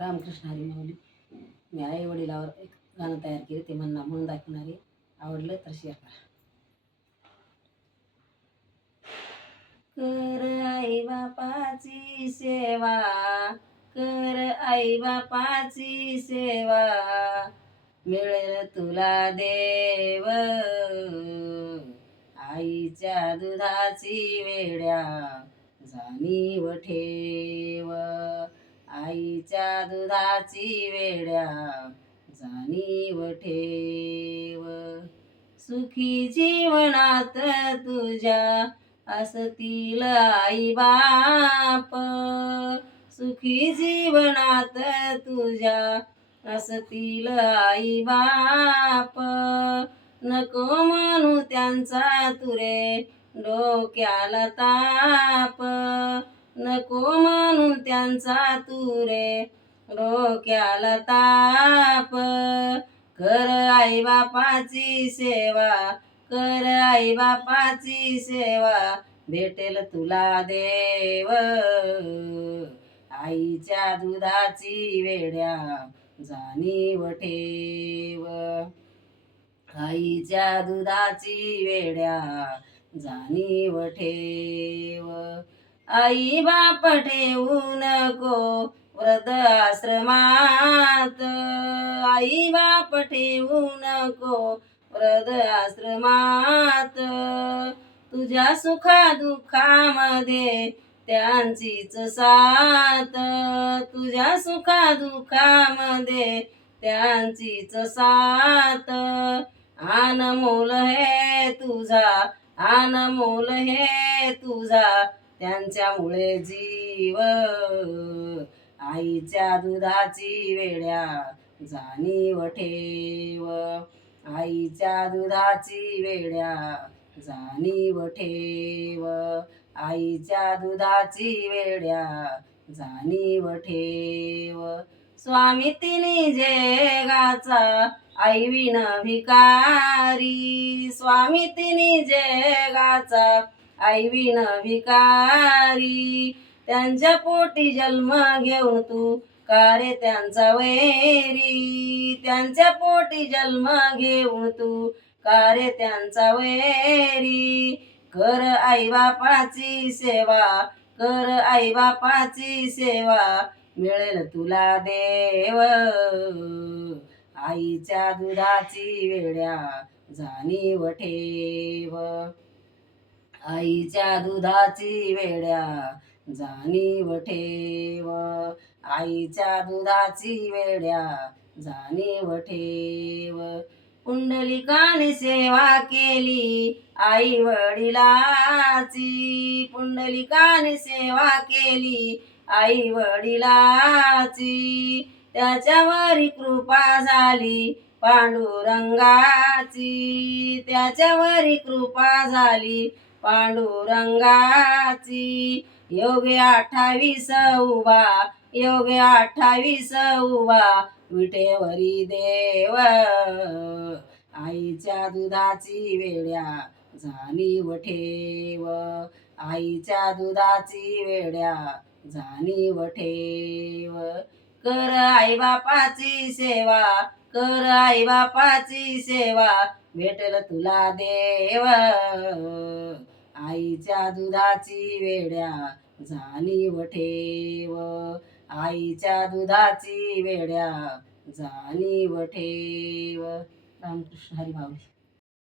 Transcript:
रामकृष्ण हरी माऊली मी आई वडिलावर एक गाणं तयार केले ते म्हणणार म्हणून दाखवणारे. आवडलं तर शेअर करा. कर आई बापाची सेवा कर आई बापाची सेवा मिळेल तुला देव. आईच्या दुधाची वेड्या जाणीव ठेव. आईच्या दुधाची वेड्या जाणीव ठेव. सुखी जीवनात तुझ्या असतील आई बाप सुखी जीवनात तुझ्या असतील आई बाप नको म्हणू त्यांचा तुरे डोक्याला ताप. नको म्हणून त्यांचा तुरे डोक्याला ताप. कर आई बापाची सेवा कर आई बापाची सेवा भेटेल तुला देव. आईच्या दुधाची वेड्या जाणीव ठेव. आईच्या दुधाची वेड्या जाणीव ठेव. आई बाप ठेवू नको वृद्ध आश्रमात. आई बाप ठेवू नको वृद्ध आश्रमात. तुझ्या सुखा दुःखामध्ये त्यांचीच साथ. तुझ्या सुखा दुःखामध्ये त्यांचीच साथ. आनमोल हे तुझा आनमोल हे तुझा. त्यांच्यामुळे जीव आईच्या दुधाची वेड्या जाणीव ठेव. आईच्या दुधाची वेड्या जाणीव ठेव. आईच्या दुधाची वेड्या जाणीव ठेव. स्वामी तिने जगाचा आई विन भिकारी. स्वामी तिने जगाचा आई विन भिकारी. त्यांच्या पोटी जन्म घेऊन तू कारे त्यांचा वैरी. त्यांच्या पोटी जन्म घेऊन तू कारे त्यांचा वैरी. कर आई बापाची सेवा कर आई बापाची सेवा मिळेल तुला देव. आईच्या दुधाची वेड्या जाणीव ठेव. आईच्या दुधाची वेड्या जाणीव ठेव. आईच्या दुधाची वेड्या जाणीव ठेव. पुंडलिकाने सेवा केली आई वडिलाची. पुंडलिकाने सेवा केली आई वडिलाची. त्याच्यावर कृपा झाली पांडुरंगाची. त्याच्यावर कृपा झाली पांडुरंगाची. योगे अठ्ठावीस उभा योगे अठ्ठावीस उभा. विटेवरी देव आईच्या दुधाची वेड्या झाली वठेव. आईच्या दुधाची वेड्या झाली वठेव. कर आई बापाची सेवा कर आई बापाची सेवा भेटल तुला देव. आईच्या दुधाची वेड्या जाणीव ठेव. आईच्या दुधाची वेड्या जाणीव ठेव. रामकृष्ण हरी माऊली